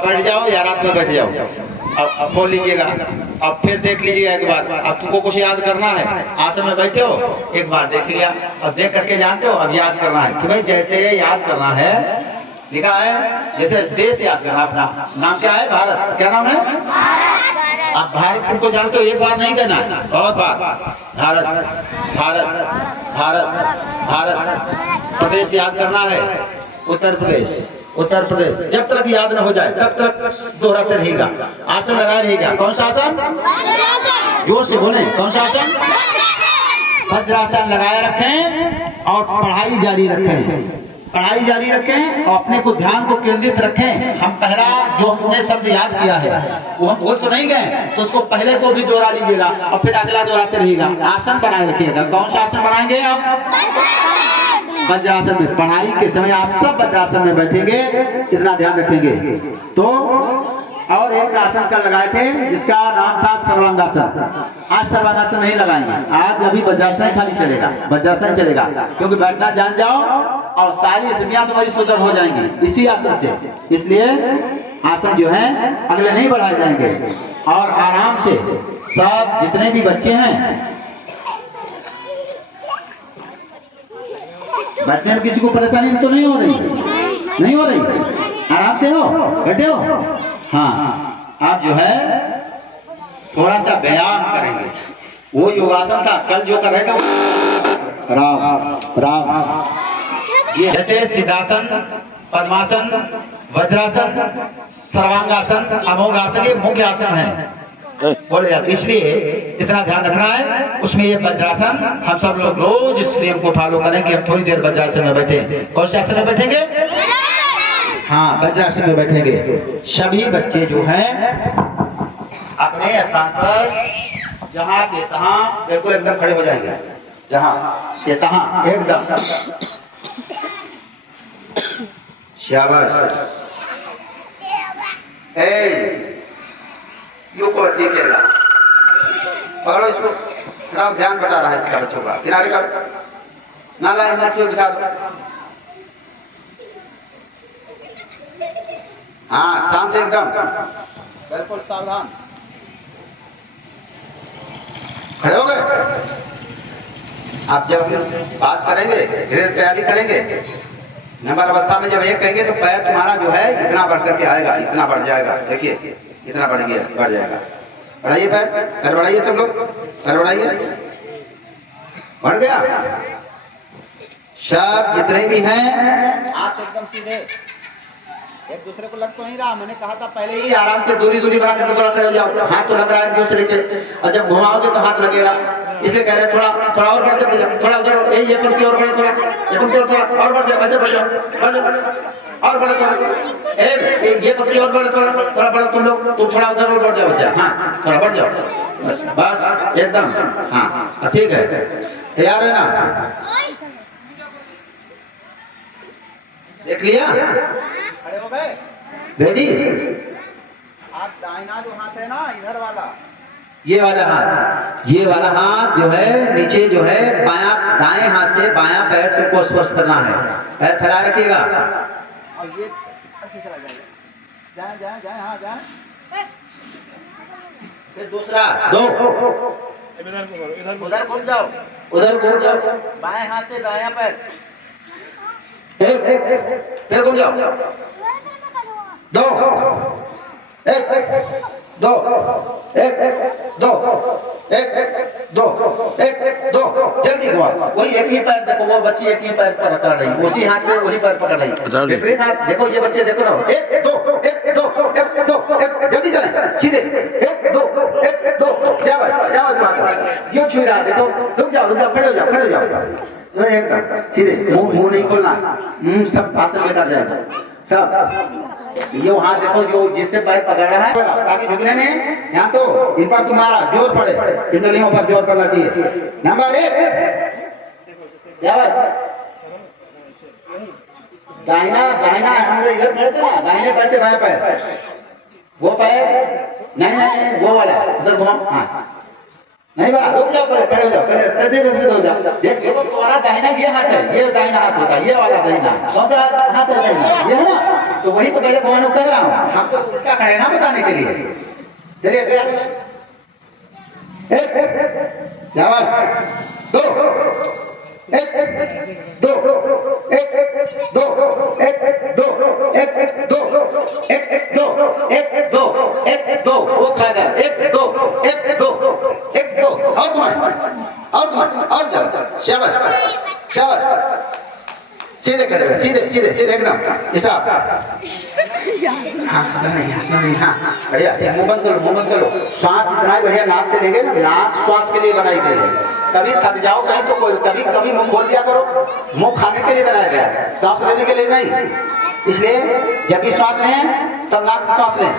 बैठ जाओ या रात में बैठ जाओ, अब खोल लीजिएगा। अब फिर देख लीजिएगा एक बार। अब तुमको कुछ याद करना है, आसन में बैठे हो, एक बार देख लिया, अब देख करके जानते हो, अब याद करना है कि भाई जैसे याद करना है, लिखा है जैसे देश याद करना अपना। नाम क्या है? भारत। क्या नाम है? आप भारत तुमको जानते हो, एक बार नहीं कहना है, बहुत बार। भारत भारत भारत भारत। प्रदेश याद करना है, उत्तर प्रदेश उत्तर प्रदेश। जब तक याद न हो जाए तब तक दोहराते रहेगा। आसन लगाए रहेगा। कौन सा आसन? जोर से बोले, कौन सा आसन? वज्रासन लगाए रखें और पढ़ाई जारी रखें। पढ़ाई जारी रखें और अपने को ध्यान को केंद्रित रखें। हम पहला जो हमने शब्द याद किया है वो हम बोल तो नहीं गए, तो उसको पहले को भी दोहरा लीजिएगा और फिर अगला दोहराते रहिएगा। आसन बनाए रखिएगा। कौन सा आसन बनाएंगे आप? वज्रासन में। पढ़ाई के समय आप सब वज्रासन में बैठेंगे, इतना ध्यान रखेंगे। तो और एक आसन कल लगाए थे जिसका नाम था सर्वांगासन। आज सर्वांगासन नहीं लगाएंगे, आज अभी वज्रासन खाली चलेगा, वज्रासन चलेगा, क्योंकि बैठना जान जाओ और सारी दुनिया तुम्हारी सुदृढ़ हो जाएंगी इसी आसन से। इसलिए आसन जो है अगले नहीं बढ़ाए जाएंगे। और आराम से सब जितने भी बच्चे हैं, बैठने में किसी को परेशानी तो नहीं हो रही? नहीं हो रही? आराम से हो, बैठे हो। हाँ, आप जो है थोड़ा सा व्यायाम करेंगे। वो योगासन था कल जो कर रहे थे, राम राम। ये जैसे सिद्धासन, पद्मासन, वज्रासन, सर्वांगासन, अमोघासन, ये मुख्य आसन है बोले जाते। इसलिए इतना ध्यान रखना है। उसमें ये वज्रासन हम सब लोग रोज इस नियम को फॉलो करेंगे। हम थोड़ी देर वज्रासन में बैठे। कौन से आसन में बैठेंगे? हाँ, वज्रासन में बैठेंगे। सभी बच्चे जो हैं अपने स्थान पर जहां के तहां बिल्कुल एकदम खड़े हो जाएंगे। जहां के तहां एकदम। शाबाश। यू को खेलना पकड़ो इसको। थोड़ा ध्यान बता रहा है इसका बच्चों का। किनारे का नाला मैच में बिठा दो। हाँ, शांत से एकदम, बिल्कुल सावधान। खड़े हो गए? आप जब बात करेंगे धीरे तैयारी करेंगे। नंबर अवस्था में जब एक कहेंगे तो पैर तुम्हारा जो है इतना बढ़ करके आएगा, इतना बढ़ जाएगा। देखिए इतना बढ़ गया, बढ़ जाएगा। बढ़ाइए पैर, पैर बढ़ाइए सब लोग, पैर बढ़ाइए। बढ़ गया। सब जितने भी हैं हाथ एकदम सीधे, एक दूसरे को लग तो नहीं रहा। मैंने कहा था पहले ही आराम से दूरी दूरी बना करके थोड़ा खड़े हो जाओ। हाथ तो लग रहा है एक दूसरे के, और जब घुमाओगे तो हाथ लगेगा। इसलिए कह रहे हैं थोड़ा थोड़ा और बढ़ जाओ, थोड़ा उधर ये पंक्ति और बढ़े, थोड़ा ये पंक्ति और बढ़ जाओ, ऐसे बढ़ जाओ, बढ़ जाओ और बढ़ो थोड़ा। ये पंक्ति और बढ़ो, थोड़ा थोड़ा बढ़ो तुम लोग, तुम थोड़ा उधर और बढ़ जाओ बच्चा। हाँ, थोड़ा बढ़ जाओ, बस एकदम। हाँ ठीक है, तैयार है ना? देख लिया? खड़े हो गए? रेडी? आप दाहिना जो हाथ है ना, इधर वाला, ये वाला हाथ, ये वाला हाथ जो है नीचे जो है बायां, दाएं हाथ से बायां पैर तुमको स्पर्श करना है। पैर फैला रखिएगा और ये ऐसे चला जाएगा। जाए जाए जाए, हाँ जाए। फिर दूसरा, दो उधर घूम जाओ, उधर घूम जाओ, बाएं हाथ से दायां पैर, एक, फिर घूम जाओ, दो, एक, दो, एक, दो, एक, दो, एक, दो, जल्दी हुआ। वही एक ही पैर देखो, वो बच्ची एक ही पैर पकड़ रही, उसी हाथ से वही पैर पकड़ रही। विपरीत हाथ देखो, ये बच्चे देखो ना, एक दो, एक दो, एक दो, एक, जल्दी चले सीधे, एक दो, एक दो, शाबाश शाबाश बात। क्यों छू रहा है? देखो, रुक जाओ, खड़े हो जाओ, खड़े हो जाओ एकदम सीधे, मुंह नहीं खोलना। सब आसन लेकर जाएगा सब। ये हाथ देखो जो जिससे पैर पकड़ रहा है, ताकि झुकने में यहाँ तो इन पर तुम्हारा जोर पड़े, पिंडलियों पर जोर पड़ना चाहिए। नंबर एक, दाहिना दाहिना हम इधर खड़े थे ना, दाहिने पैर से बाएं पैर, वो पैर नहीं नहीं वो वाला उधर घुमाओ। हाँ नहीं बना, रुक जाओ, पहले खड़े हो जाओ, पहले सीधे हो जाओ। देखो तुम्हारा दाहिना ये हाथ है, ये दाहिना हाथ होता है, ये वाला दाहिना। कौन सा हाथ है दाहिना? ये है ना। तो वही तो पहले भगवान को कह रहा हूँ, हम तो उल्टा खड़े हैं ना बताने के लिए। चलिए एक, शाबाश, दो, एक, दो, एक, दो, एक, दो, एक, दो, एक, दो, एक, दो, एक, दो, वो खादा, एक, दो, एक, दो, एक, दो, और तुम्हारे, और जरा, शाबाश, शाबाश, सीधे खड़े, सीधे सीधे सीधे एकदम, हिसाब। हाँ, हंसना नहीं, हाँ, बढ़िया, मुंह बंद करो, श्वास इतना बढ़िया नाक से लेंगे ना, नाक श्वास के लिए बनाई गई है। कभी थक जाओ कहीं तो कोई कभी मुंह खोल दिया करो, मुंह खाने के लिए बनाया गया है, सांस लेने के लिए नहीं। इसलिए जब भी श्वास लें तब नाक से श्वास लें।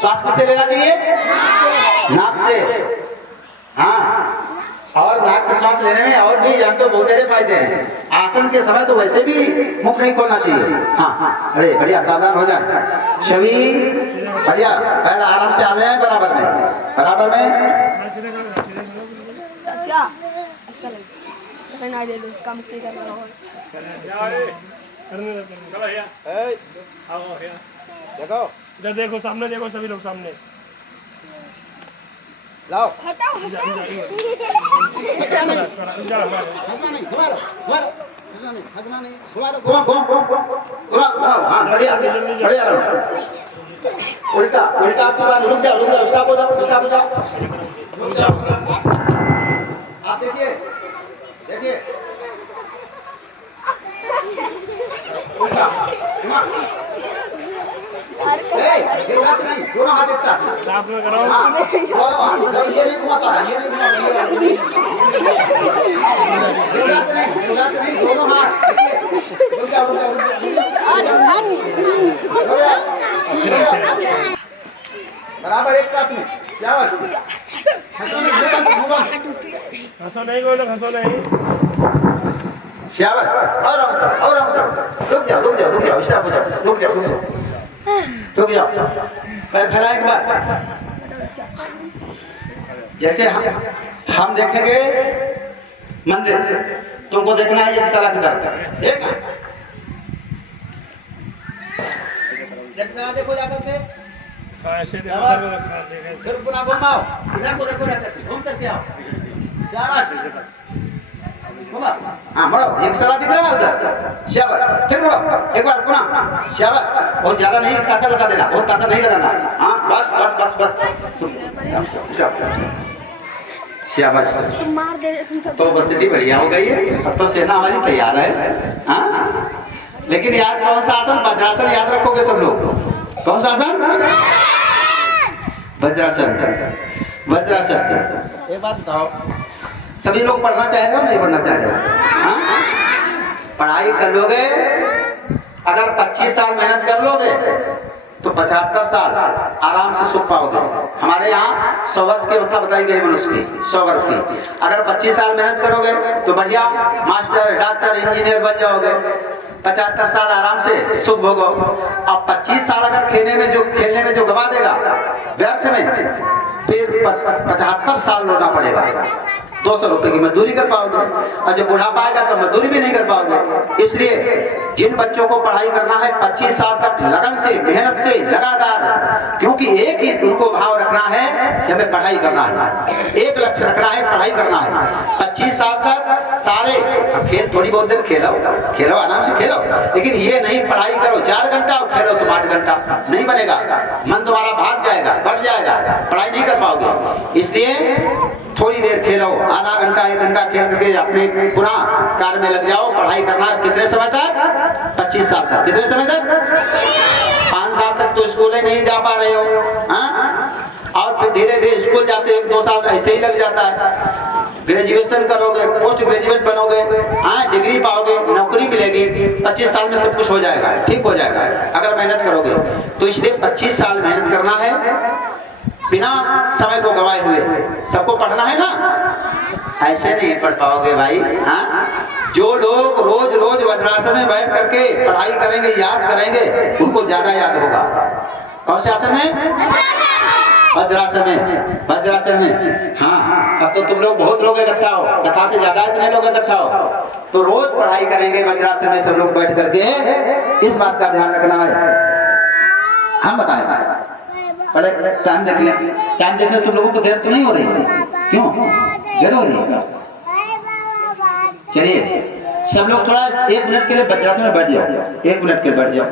श्वास किससे लेना चाहिए? नाक से। हाँ, और नाक से श्वास लेने में और भी जानते हो बहुत सारे फायदे हैं। आसन के समय तो वैसे भी मुख नहीं खोलना चाहिए। हाँ, अरे बढ़िया, सावधान हो जाए। शरीर बढ़िया, पहले आराम से आ जाए, बराबर में काम देखो सामने, देखो सभी लोग सामने लाओ, हटाओ हाँ, बढ़िया, उल्टा आपके पास, रुक जाओ, स्टॉप हो जाओ। आप देखिए उल्टा, नहीं, दोनों हाथ एक साथ, साथ में करो। ये नहीं घुमा पा रहा, नहीं, दोनों हाथ बराबर एक साथ में। हंसो नहीं, कोई लोग हंसो नहीं। शाबाश, और रुक जाओ, स्टॉप हो जाओ, रुक जाओ, पैर फैलाएं एक बार। जैसे हम देखेंगे मंदिर, तुमको देखना है एक सलाह की तरफ, ठीक है? एक सलाह देखो जाकर के, ऐसे फिर पुनः घुमाओ, इधर को देखो जाकर, घूम करके आओ, शाबाश, हाँ, बढ़ो, एक सलाह दिख रहा है उधर, शाबाश, फिर बढ़ो, एक बार पुनः, शाबाश, बहुत ज्यादा नहीं ताकत लगा देना, बहुत ताकत नहीं लगाना, हाँ, बस, शाबाश। तो उपस्थिति बढ़िया हो गई है, अब तो सेना हमारी तैयार है, हाँ? लेकिन याद कौन सा आसन? वज्रासन याद रखोगे सब लोग। कौन सा आसन? वज्रासन। एक बात बताओ, सभी लोग पढ़ना चाह रहे हो, नहीं पढ़ना चाह रहे हो? हाँ? पढ़ाई कर लोगे, अगर 25 साल मेहनत कर लोगे तो 75 साल आराम से सुख पाओगे। हमारे यहाँ 100 वर्ष की अवस्था बताई गई मनुष्य की, 100 वर्ष की। अगर 25 साल मेहनत करोगे तो बढ़िया मास्टर, डॉक्टर, इंजीनियर बन जाओगे। 75 साल आराम से सुख भोगो। अब 25 साल अगर खेलने में जो गवा देगा व्यर्थ में, फिर 75 साल रोना पड़ेगा। 200 रुपए की मजदूरी कर पाओगे, और जब बुढ़ापा आएगा तो मजदूरी भी नहीं कर पाओगे। इसलिए जिन बच्चों को पढ़ाई करना है 25 साल तक लगन से, मेहनत से, लगातार, क्योंकि एक ही उनको भाव रखना है कि हमें पढ़ाई करना है, एक लक्ष्य रखना है, पढ़ाई करना है। 25 साल तक सारे खेल, थोड़ी बहुत देर खेलो आराम से खेलो, लेकिन ये नहीं पढ़ाई करो 4 घंटा और खेलो तुम 8 घंटा, नहीं बनेगा। मन तुम्हारा भाग जाएगा, बढ़ जाएगा, पढ़ाई नहीं कर पाओगे। इसलिए थोड़ी देर खेलो, आधा घंटा 1 घंटा खेल करके अपने पुनः कार्य में लग जाओ। पढ़ाई करना कितने समय तक? 25 साल तक। कितने समय तक? 5 साल तक तो स्कूल नहीं जा पा रहे हो, हाँ? और फिर धीरे धीरे स्कूल जाते हो, 1-2 साल ऐसे ही लग जाता है। ग्रेजुएशन करोगे, पोस्ट ग्रेजुएट बनोगे, हाँ, डिग्री पाओगे, नौकरी मिलेगी। 25 साल में सब कुछ हो जाएगा, ठीक हो जाएगा अगर मेहनत करोगे। तो इसलिए 25 साल मेहनत करना है बिना समय को गवाए हुए। सबको पढ़ना है ना, ऐसे नहीं पढ़ पाओगे भाई, हाँ? जो लोग रोज वज्रासन में बैठ करके पढ़ाई करेंगे, याद करेंगे, उनको ज्यादा याद होगा। कौन से आसन में? वज्रासन में। हाँ, अब तो तुम लोग बहुत लोग इकट्ठा हो, कथा से ज्यादा इतने लोग इकट्ठा हो, तो रोज पढ़ाई करेंगे वज्रासन में सब लोग बैठ करके। इस बात का ध्यान रखना है। हम बताएं, पहले टाइम देख लें, तुम लोगों को देर तो नहीं हो रही? क्यों देर हो रही? चलिए सब लोग थोड़ा 1 मिनट के लिए वज्रासन में बैठ जाओ, 1 मिनट के लिए बैठ जाओ,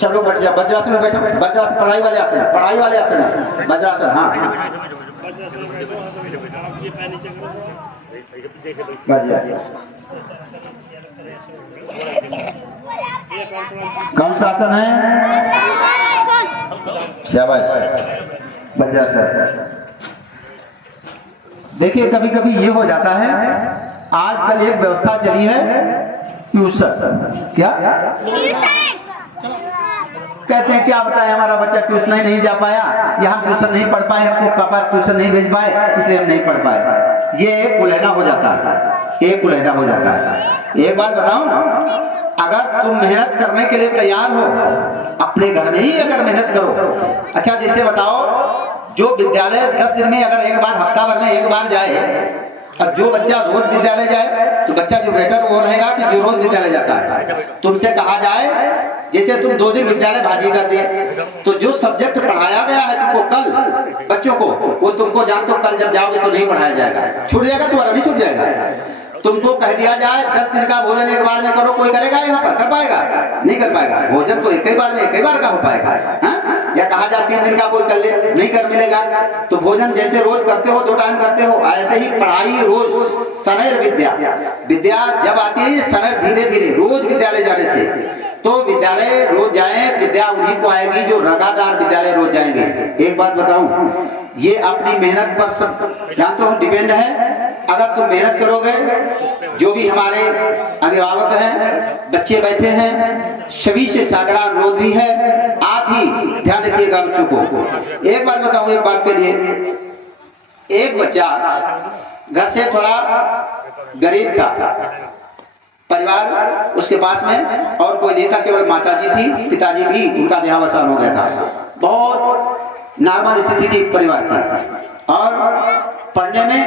सब लोग बैठ जाओ, वज्रासन में बैठो। वज्रासन पढ़ाई वाले आसन है वज्रासन। हाँ बैठ जाओ। कौन सा आसन है? शाबाश, वज्रासन। देखिए कभी कभी ये हो जाता है, आजकल एक व्यवस्था चली है ट्यूशन। क्या कहते हैं, क्या बताएं, हमारा बच्चा ट्यूशन ही नहीं जा पाया, यहाँ ट्यूशन नहीं पढ़ पाए, हमको पापा ट्यूशन नहीं भेज पाए, इसलिए हम नहीं पढ़ पाए। ये एक उलहना हो जाता है, एक उलहना हो जाता है। एक बात बताऊं, अगर तुम मेहनत करने के लिए तैयार हो, अपने घर में ही अगर मेहनत करो। अच्छा जैसे बताओ, जो विद्यालय 10 दिन में अगर एक बार, हफ्ता भर में एक बार जाए, अब जो बच्चा रोज विद्यालय जाए तो बच्चा जो बेटर वो रहेगा कि जो रोज विद्यालय जाता है। तुमसे कहा जाए, जैसे तुम 2 दिन विद्यालय भाजी कर दिए, तो जो सब्जेक्ट पढ़ाया गया है तुमको कल बच्चों को, वो तुमको जानते हो कल जब जाओगे तो नहीं पढ़ाया जाएगा, छूट जाएगा, तुम्हारा नहीं छूट जाएगा। तुमको कह दिया जाए 10 दिन का भोजन एक बार में करो, कोई करेगा यहाँ पर? कर पाएगा? नहीं कर पाएगा। भोजन तो एक ही बार का हो पाएगा। हाँ? या कहा जाए 3 दिन का कोई कर ले, नहीं कर मिलेगा। तो भोजन जैसे रोज करते हो, 2 टाइम करते हो, ऐसे ही पढ़ाई रोज। सनैर विद्या जब आती है, सनैर धीरे धीरे रोज विद्यालय जाने से। तो विद्यालय रोज जाए, विद्या उन्हीं को आएगी जो लगातार विद्यालय रोज जाएंगे। एक बात बताऊं, ये अपनी मेहनत पर सब जानते हो डिपेंड है। अगर तुम मेहनत करोगे, जो भी हमारे अभिभावक हैं, बच्चे बैठे हैं, सभी से सागरा अनुरोध भी है, आप ही ध्यान रखिएगा बच्चों को। एक बात बताऊं, एक बात के लिए, एक बच्चा घर से थोड़ा गरीब था, परिवार उसके पास में और कोई नहीं था, केवल माताजी थी, पिताजी भी उनका देहावसान हो गया था। बहुत नॉर्मल स्थिति थी परिवार की। और पढ़ने में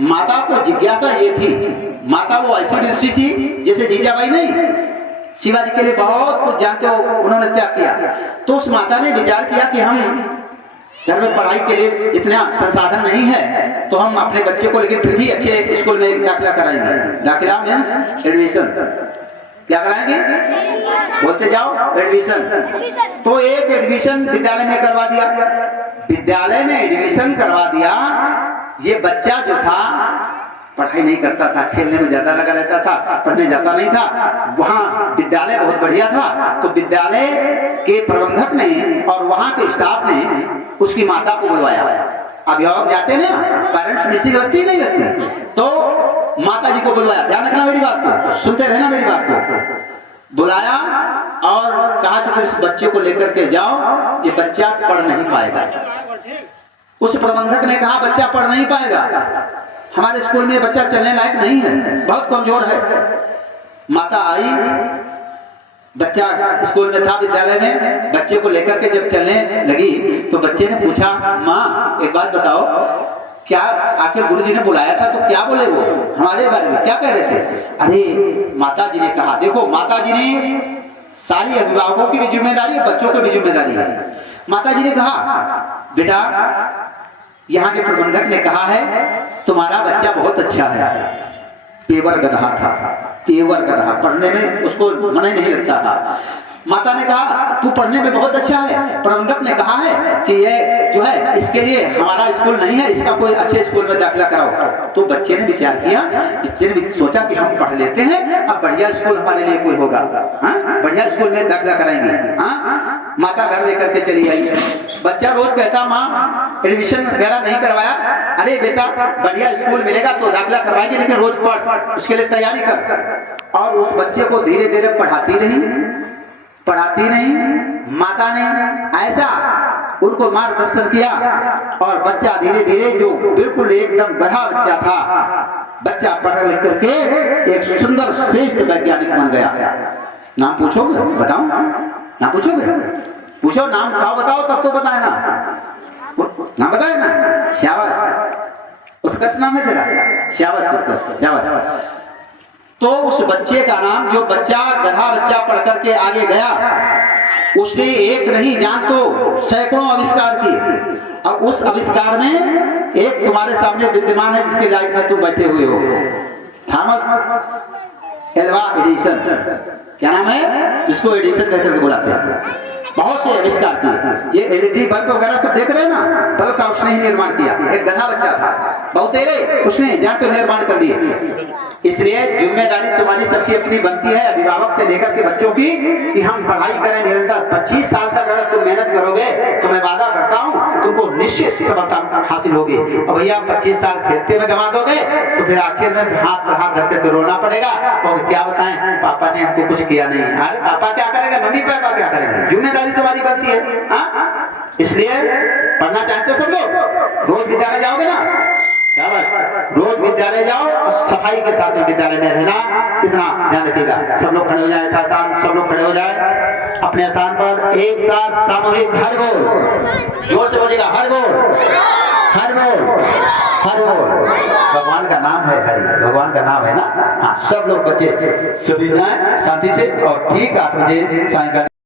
माता को जिज्ञासा ये थी, माता वो ऐसी दृष्टि थी जैसे जीजाबाई नहीं, शिवाजी के लिए बहुत कुछ जानते हो, उन्होंने त्याग किया। तो उस माता ने विचार किया कि हम घर में पढ़ाई के लिए इतना संसाधन नहीं है, तो हम अपने बच्चे को लेकर फिर भी अच्छे स्कूल में दाखिला कराएंगे। दाखिला मीन्स एडमिशन। क्या कराएंगे? बोलते जाओ, एडमिशन। तो एक एडमिशन विद्यालय में करवा दिया। विद्यालय में एडमिशन करवा दिया। ये बच्चा जो था पढ़ाई नहीं करता था, खेलने में ज्यादा लगा रहता था, पढ़ने जाता नहीं था। वहाँ विद्यालय बहुत बढ़िया था, तो विद्यालय के प्रबंधक ने और वहाँ के स्टाफ ने उसकी माता को बुलवाया। अभिभावक जाते ना, पेरेंट्स मीटिंग लगती नहीं लगती, तो माता जी को बुलवाया। ध्यान रखना मेरी बात को, सुनते रहना मेरी बात को। बुलाया और कहा कि इस बच्चे को लेकर के जाओ, ये बच्चा पढ़ नहीं पाएगा। उस प्रबंधक ने कहा बच्चा पढ़ नहीं पाएगा, हमारे स्कूल में बच्चा चलने लायक नहीं है, बहुत कमजोर है। माता आई, बच्चा स्कूल में था, विद्यालय में, बच्चे को लेकर के जब चलने लगी तो बच्चे ने पूछा, माँ एक बात बताओ, क्या आखिर गुरुजी ने बुलाया था तो क्या बोले वो हमारे बारे में, क्या कह रहे थे? अरे माता जी ने कहा, देखो माता जी ने सारी अभिभावकों की भी जिम्मेदारी है, बच्चों की भी जिम्मेदारी है। माता जी ने कहा, बेटा यहाँ के प्रबंधक ने कहा है तुम्हारा बच्चा बहुत अच्छा है। पेवर गधा था, पेवर गधा, पढ़ने में उसको मन ही नहीं लगता था। माता ने कहा तू पढ़ने में बहुत अच्छा है, प्रबंधक ने कहा है कि ये जो है इसके लिए हमारा स्कूल नहीं है, इसका कोई अच्छे स्कूल में दाखिला कराओ। तो बच्चे ने विचार किया, बच्चे ने सोचा कि हम पढ़ लेते हैं, अब बढ़िया स्कूल हमारे लिए कोई होगा, बढ़िया स्कूल में दाखिला कराएंगे। माता घर लेकर के चली आई। बच्चा रोज कहता, माँ एडमिशन वगैरह नहीं करवाया। अरे बेटा बढ़िया स्कूल मिलेगा तो दाखिला करवाएंगे, लेकिन रोज पढ़, उसके लिए तैयारी कर। और उस बच्चे को धीरे धीरे पढ़ाती रही माता ने, ऐसा उनको मार्गदर्शन किया और बच्चा धीरे धीरे, जो बिल्कुल एकदम गधा बच्चा था, बच्चा पढ़ लिख करके एक सुंदर श्रेष्ठ वैज्ञानिक बन गया। नाम पूछोगे? बताओ नाम पूछोगे? पूछो नाम, कहा बताओ तब तो बताए ना, नाम बताए शाबाश शाबाश। तो उस बच्चे का नाम, जो बच्चा गधा बच्चा पढ़ करके आगे गया, उसने एक नहीं जान तो सैकड़ों आविष्कार किए, और उस आविष्कार में एक तुम्हारे सामने विद्यमान है जिसकी लाइट में तुम बैठे हुए हो, थॉमस एल्वा एडिसन। क्या नाम है? जिसको एडिसन कहकर बुलाते हैं। बहुत से आविष्कार किए। ये एलईडी बल्ब वगैरह सब देख रहे हैं ना, बल्ब का उसने ही निर्माण किया। एक गधा बच्चा था, बहुत तेरे उसने जान तो निर्माण कर दिए। इसलिए जिम्मेदारी तुम्हारी सबकी अपनी बनती है, अभिभावक से लेकर के बच्चों की, कि हम पढ़ाई करें निरंतर। 25 साल तक अगर तुम मेहनत करोगे तो मैं वादा करता हूँ तुमको निश्चित सफलता हासिल होगी। और भैया 25 साल खेलते में गंवा दोगे तो फिर आखिर में हाथ पर हाथ धरते तो रोना पड़ेगा, और क्या बताएं पापा ने हमको कुछ किया नहीं। अरे पापा क्या करेंगे, मम्मी पापा क्या करेंगे? जिम्मेदारी तुम्हारी बनती है। हाँ, इसलिए पढ़ना चाहते हो सब लोग, रोज विद्यालय जाओगे ना? शाबाश, रोज विद्यालय जाओ और सफाई के साथ में विद्यालय में रहना, इतना ध्यान रखिएगा। सब लोग खड़े हो जाए, सब लोग खड़े हो जाए अपने स्थान पर। एक साथ सामूहिक हर बोल, जोर से बोलिएगा, हर बोल, हर बोल, हर बोल। भगवान का नाम है हरि, भगवान का नाम है ना। हाँ, सब लोग बच्चे सभी जाएं शांति से, और ठीक 8 बजे सायंकाल